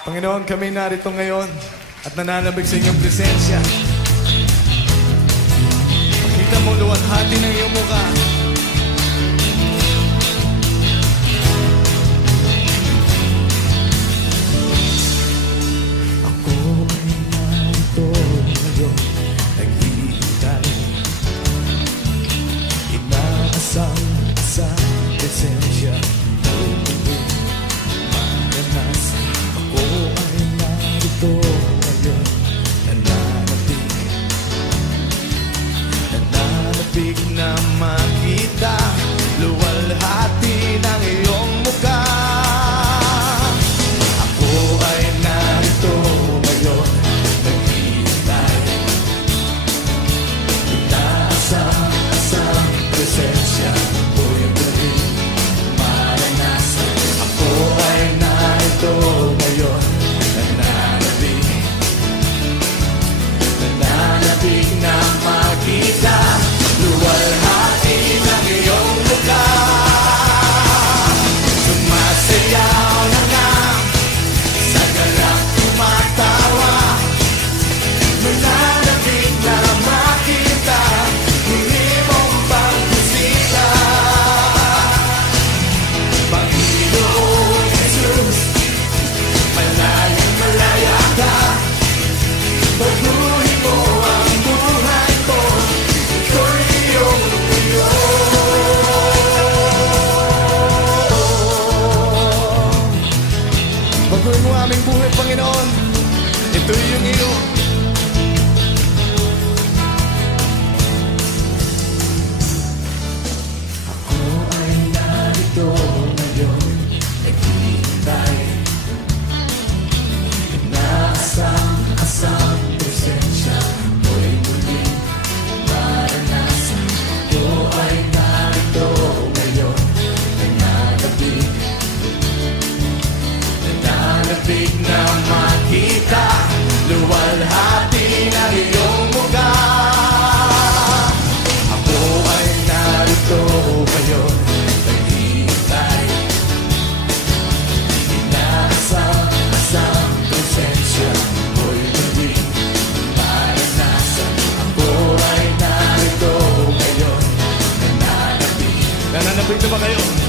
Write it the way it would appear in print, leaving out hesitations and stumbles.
Panginoon, kami narito ngayon at nananabig sa inyong presensya. Makita mo luwalhati ng iyong mukha. Ako ay narito ngayon, naghihintay. Inaasang sa presensya. Ako ay narito ngayon, nananapig na makita luwalhati ng iyong mukha. Ako ay narito ngayon, naghihintay. Inaasang presensya ko'y muling maranasan. Ako ay narito ngayon, nananapig na makita luwalhati ng iyong mukha. Sumasayaw na nga, sa galak tumatawa. Nananapig na makita, hindi mong pagbisita. Panginoon Jesus, malayang malaya ka. Baguhin mo ang buhay ko, ito'y iyong iyo. Baguhin mo aming buhay, Panginoon, ito'y iyong iyo. Ako ay narito ngayon, naghihintay. Inaasang presensya ko'y muling maranasan. Ako ay narito ngayon, nananapig na makita luwalhati ng iyong mukha. Ako ay narito ngayon, naghihintay. Inaasang presensya ko'y muling maranasan. Ako ay narito ngayon, nananapig. Nananapig na ba kayo?